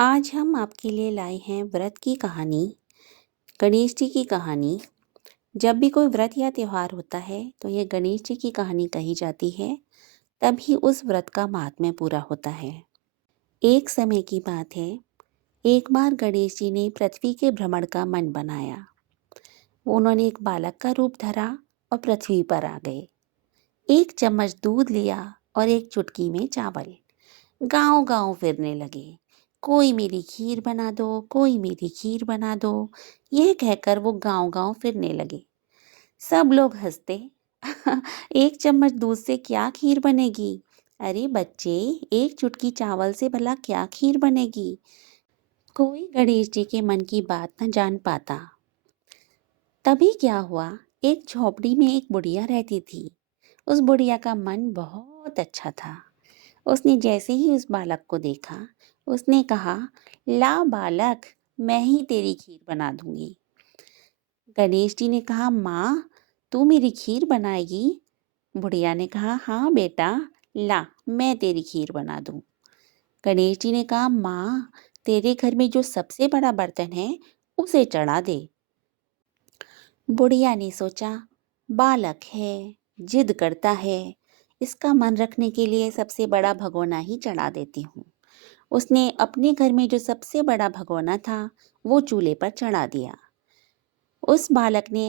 आज हम आपके लिए लाए हैं व्रत की कहानी। गणेश जी की कहानी। जब भी कोई व्रत या त्योहार होता है तो ये गणेश जी की कहानी कही जाती है। तभी उस व्रत का महात्म्य पूरा होता है। एक समय की बात है। एक बार गणेश जी ने पृथ्वी के भ्रमण का मन बनाया। उन्होंने एक बालक का रूप धरा और पृथ्वी पर आ गए। एक चम्मच दूध लिया और एक चुटकी में चावल। गांव गांव फिरने लगे। कोई मेरी खीर बना दो, कोई मेरी खीर बना दो। यह कहकर वो गांव गांव फिरने लगे। सब लोग हंसते। एक चम्मच दूध से क्या खीर बनेगी? अरे बच्चे, एक चुटकी चावल से भला क्या खीर बनेगी? कोई गणेश जी के मन की बात न जान पाता। तभी क्या हुआ, एक झोपड़ी में एक बुढ़िया रहती थी। उस बुढ़िया का मन बहुत अच्छा था। उसने जैसे ही उस बालक को देखा, उसने कहा, ला बालक, मैं ही तेरी खीर बना दूंगी। गणेश जी ने कहा, माँ, तू मेरी खीर बनाएगी? बुढ़िया ने कहा, हाँ बेटा, ला मैं तेरी खीर बना दूं। गणेश जी ने कहा, माँ, तेरे घर में जो सबसे बड़ा बर्तन है उसे चढ़ा दे। बुढ़िया ने सोचा, बालक है, जिद करता है, इसका मन रखने के लिए सबसे बड़ा भगोना ही चढ़ा देती हूँ। उसने अपने घर में जो सबसे बड़ा भगोना था वो चूल्हे पर चढ़ा दिया। उस बालक ने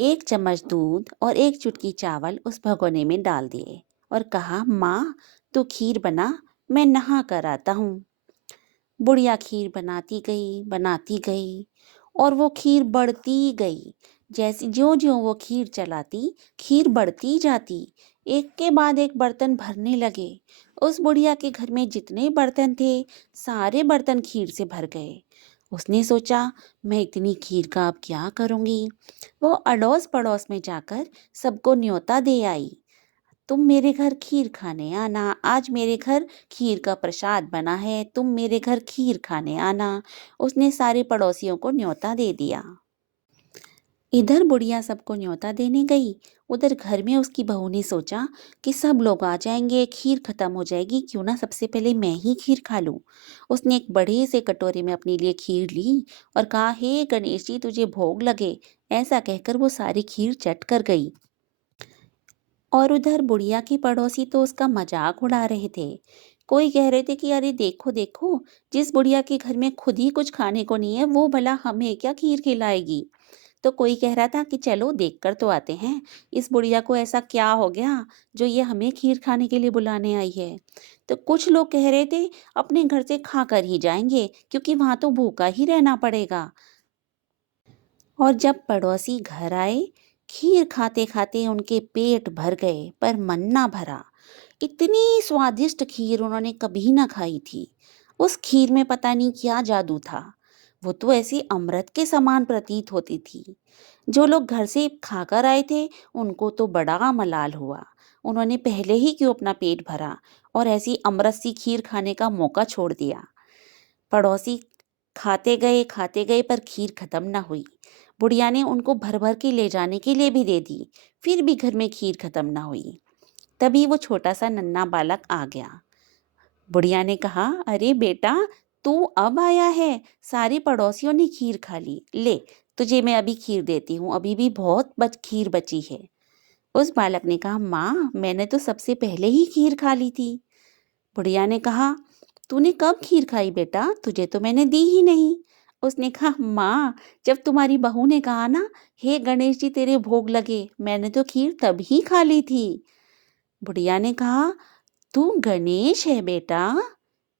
एक चम्मच दूध और एक चुटकी चावल उस भगोने में डाल दिए और कहा, माँ, तू खीर बना, मैं नहा कर आता हूँ। बुढ़िया खीर बनाती गई और वो खीर बढ़ती गई। जैसे ज्यों ज्यों वो खीर चलाती, खीर बढ़ती जाती। एक के बाद एक बर्तन भरने लगे। उस बुढ़िया के घर में जितने बर्तन थे, सारे बर्तन खीर से भर गए। उसने सोचा, मैं इतनी खीर का अब क्या करूंगी? वो अड़ोस पड़ोस में जाकर सबको न्योता दे आई। तुम मेरे घर खीर खाने आना, आज मेरे घर खीर का प्रसाद बना है, तुम मेरे घर खीर खाने आना। उसने सारे पड़ोसियों को न्योता दे दिया। इधर बुढ़िया सबको न्योता देने गई, उधर घर में उसकी बहू ने सोचा कि सब लोग आ जाएंगे, खीर खत्म हो जाएगी, क्यों ना सबसे पहले मैं ही खीर खा लूं। उसने एक बड़े से कटोरे में अपने लिए खीर ली और कहा, हे गणेश जी, तुझे भोग लगे। ऐसा कहकर वो सारी खीर चट कर गई। और उधर बुढ़िया के पड़ोसी तो उसका मजाक उड़ा रहे थे। कोई कह रहे थे कि अरे देखो देखो, जिस बुढ़िया के घर में खुद ही कुछ खाने को नहीं है वो भला हमें क्या खीर खिलाएगी। तो कोई कह रहा था कि चलो देख कर तो आते हैं, इस बुढ़िया को ऐसा क्या हो गया जो ये हमें खीर खाने के लिए बुलाने आई है। तो कुछ लोग कह रहे थे अपने घर से खा कर ही जाएंगे, क्योंकि वहां तो भूखा ही रहना पड़ेगा। और जब पड़ोसी घर आए, खीर खाते खाते उनके पेट भर गए पर मन ना भरा। इतनी स्वादिष्ट खीर उन्होंने कभी ना खाई थी। उस खीर में पता नहीं क्या जादू था। वो तो ऐसी अमृत के समान प्रतीत होती थी। जो लोग घर से खाकर आए थे उनको तो बड़ा मलाल हुआ। उन्होंने पहले ही क्यों अपना पेट भरा और ऐसी अमृत सी खीर खाने का मौका छोड़ दिया। पड़ोसी खाते गए पर खीर खत्म ना हुई। बुढ़िया ने उनको भर भर के ले जाने के लिए भी दे दी, फिर भी घर में खीर खत्म ना हुई। तभी वो छोटा सा नन्हा बालक आ गया। बुढ़िया ने कहा, अरे बेटा, तू अब आया है, सारे पड़ोसियों ने खीर खा ली, ले, तुझे मैं अभी खीर देती हूँ, अभी भी बहुत खीर बची है। उस बालक ने कहा, माँ, मैंने तो सबसे पहले ही खीर खा ली थी। बुढ़िया ने कहा, तूने कब खीर खाई बेटा, तुझे तो मैंने दी ही नहीं। उसने कहा, माँ, जब तुम्हारी बहू ने कहा ना, हे गणेश जी तेरे भोग लगे, मैंने तो खीर तभी खा ली थी। बुढ़िया ने कहा, तू गणेश है बेटा?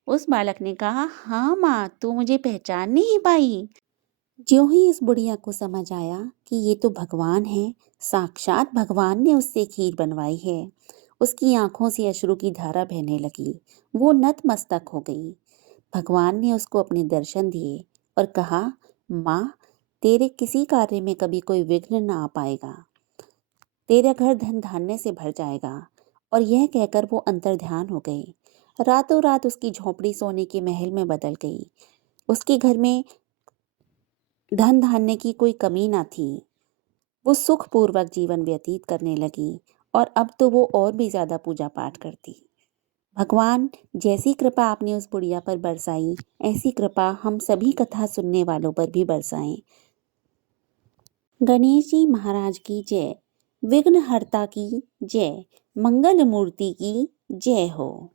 उस बालक ने कहा, हाँ माँ, तू मुझे पहचान नहीं पाई? ज्यों ही इस बुढ़िया को समझ आया कि ये तो भगवान है, साक्षात भगवान ने उससे खीर बनवाई है, उसकी आंखों से अश्रु की धारा बहने लगी। वो नतमस्तक हो गई। भगवान ने उसको अपने दर्शन दिए और कहा, माँ, तेरे किसी कार्य में कभी कोई विघ्न ना आ पाएगा। तेरा घर धन धान्य से भर जाएगा। और यह कहकर वो अंतर्ध्यान हो गए। रातों रात उसकी झोपड़ी सोने के महल में बदल गई। उसके घर में धन धान्य की कोई कमी ना थी। वो सुखपूर्वक जीवन व्यतीत करने लगी और अब तो वो और भी ज्यादा पूजा पाठ करती। भगवान, जैसी कृपा आपने उस बुढ़िया पर बरसाई, ऐसी कृपा हम सभी कथा सुनने वालों पर भी बरसाएं। गणेश जी महाराज की जय। विघ्नहर्ता की जय। मंगल मूर्ति की जय हो।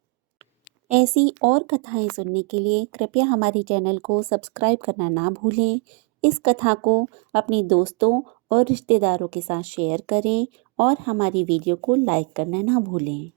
ऐसी और कथाएं सुनने के लिए कृपया हमारे चैनल को सब्सक्राइब करना ना भूलें। इस कथा को अपने दोस्तों और रिश्तेदारों के साथ शेयर करें और हमारी वीडियो को लाइक करना ना भूलें।